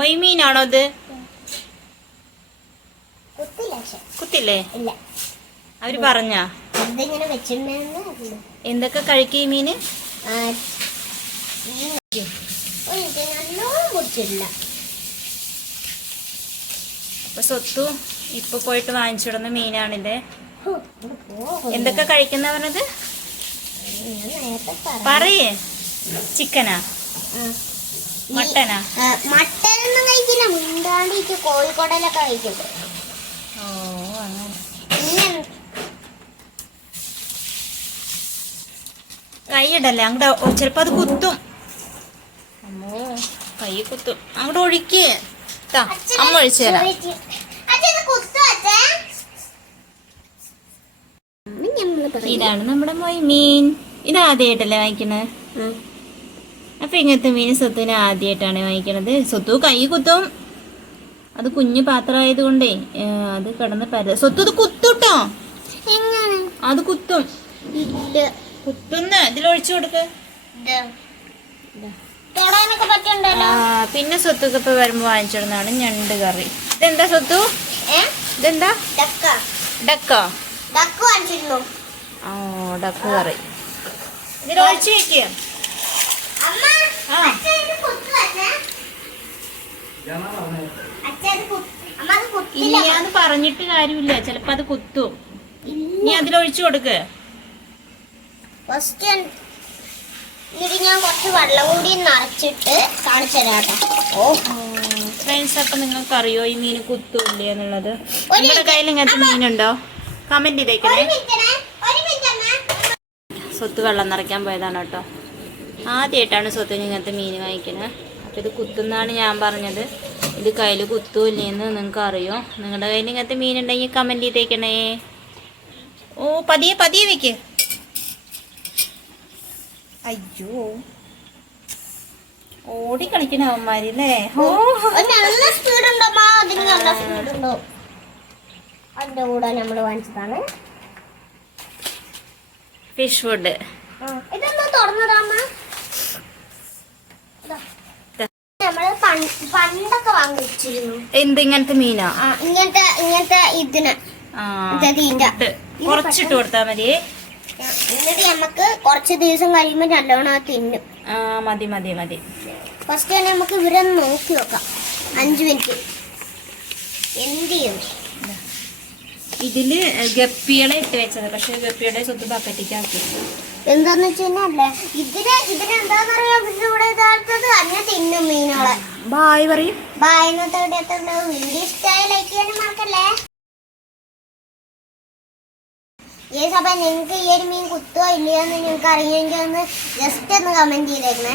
മൊയ്മീനാണോ ഇത് കുത്തില്ല അവർ പറഞ്ഞ. എന്തൊക്കെ കഴിക്കും ഈ മീന് അപ്പൊ സ്വത്തു ഇപ്പൊ പോയിട്ട് വാങ്ങിച്ചിടുന്ന മീനാണിത്. എന്തൊക്കെ കഴിക്കുന്ന പറഞ്ഞത്. പറയേ. ചിക്കനാ? മട്ടനാ? കഴിക്കില്ല മുണ്ടാണ്ടിട്ട് കോഴിക്കോടലൊക്കെ കഴിക്കുന്നത് ഓ അങ്ങനെ. കൈയിടല്ലേ അങ്ങോട്ട് ചിലപ്പോ അത് കുത്തും. അമ്മോ. കൈ കുത്തും. അങ്ങോട്ട് ഒഴിക്കേ അമ്മ ഒഴിച്ചു തരാം. ഇതാണ് നമ്മുടെ മൊയ്മീൻ ഇത് ആദ്യമായിട്ടല്ലേ വാങ്ങിക്കണേ? അപ്പൊ ഇങ്ങനത്തെ മീൻ സ്വത്തുവിന് ആദ്യമായിട്ടാണ് വാങ്ങിക്കണത്. സ്വത്തു കൈ കുത്തും. അത് കുഞ്ഞു പാത്രമായത് കൊണ്ടേ അത് കിടന്ന് പര സ്വത്ത് ഇത് കുത്തുട്ടോ? അത് കുത്തും. കുത്തുന്ന. ഇതിലൊഴിച്ചു കൊടുക്ക്. പിന്നെ സ്വത്തുക്ക് ഇപ്പൊ വരുമ്പോ വാങ്ങിച്ചിടുന്നതാണ് ഞണ്ട് കറി. ഇതെന്താ സ്വത്തു? ഇതെന്താ? ഡക്ക. ഓ ഡക്ക് കറി. ഇതിലൊഴിച്ചു അമ്മ ആ. അച്ഛൻ ഇത് കുത്തു അച്ഛാ അച്ഛൻ ഇത് കുത്ത്- അമ്മ അത് കുത്തില്ല ഇല്ലാന്ന് പറഞ്ഞിട്ട് കാര്യമില്ല. ചിലപ്പോ അത് കുത്തും. നീ അതിലൊഴിച്ചു കൊടുക്ക്. ഫസ്റ്റ് ഞാൻ കുറച്ച് വെള്ളം കൂടി നിറച്ചിട്ട് കാണിച്ചു തരാം കേട്ടോ. ഫ്രണ്ട്സ് അപ്പൊ നിങ്ങൾക്ക് അറിയോ ഈ മീൻ കുത്തൂല്ലേ എന്നുള്ളത്? നിങ്ങളുടെ കയ്യിൽ ഇങ്ങനത്തെ മീനുണ്ടോ? കമന്റ് ചെയ്തേക്കണേ. സ്വത്ത് വെള്ളം നിറയ്ക്കാൻ പോയതാണ് കേട്ടോ. ആദ്യമായിട്ടാണ് സ്വത്തിന് ഇങ്ങനത്തെ മീൻ വാങ്ങിക്കുന്നത് ഇത് കുത്തുന്നാണ് ഞാൻ പറഞ്ഞത്. ഇത് കയ്യിൽ കുത്തൂല്ലേന്ന് നിങ്ങൾക്ക് അറിയോ നിങ്ങളുടെ കയ്യിൽ ഇങ്ങനത്തെ മീൻ ഉണ്ടെങ്കിൽ കമന്റ് ചെയ്തേക്കണേ. ഓ പതിയെ പതിയെ വെക്ക്. അയ്യോ. ഓടി കളിക്കണ അവന്മാരല്ലേ? നല്ല സ്പീഡ് ഉണ്ടോ നല്ല സ്പീഡ് ഉണ്ടോ? അതിന്റെ കൂടെ നമ്മൾ വാങ്ങിച്ചതാണ്. ഫിഷ് ഫുഡ് ഇതെന്താ തുറന്നതാ അമ്മ ഇതാ. നമ്മൾ പണ്ട് എന്ത് ഇങ്ങനത്തെ മീനാ? ഇങ്ങനത്തെ ഇങ്ങനത്തെ ഇതിന്. ആ കൊടുത്താ മതി. കുറച്ചിട്ട് എന്നിട്ട് നമുക്ക് കുറച്ച് ദിവസം കഴിയുമ്പോൾ നല്ലോണം അത് തിന്നും. ആ മതി മതി മതി. ഫസ്റ്റ് തന്നെ നമുക്ക് ഇവരെ നോക്കി നോക്കാം. അഞ്ച് മിനിറ്റ്. എന്ത് ചെയ്യും? ഇതിൽ ഗപ്പികളെ ഇട്ട് വെച്ചത്. പക്ഷെ ഗപ്പിയുടെ സ്വത്ത് ബക്കറ്റിക്ക് ആക്കി. എന്താന്ന് വെച്ച് കഴിഞ്ഞാലേ ഇതിന് ഇതിന് എന്താന്നറിയാ? ഇവരുടെ ഇവിടെ ഇതാക്കുന്നത് തന്നെ തിന്നും മീനുകളെ. ബായ് പറയും. ബായ് വീഡിയോ ഇഷ്ടമായി ലൈക്ക് ചെയ്യാനും മറക്കല്ലേ? ഈ സഭ നിങ്ങൾക്ക് ഈ ഒരു മീൻ കുത്തുവോ ഇല്ലയോ എന്ന് നിങ്ങൾക്ക് അറിയാമെങ്കിൽ ഒന്ന് ജസ്റ്റ് ഒന്ന് കമന്റ് ചെയ്തേക്കണേ.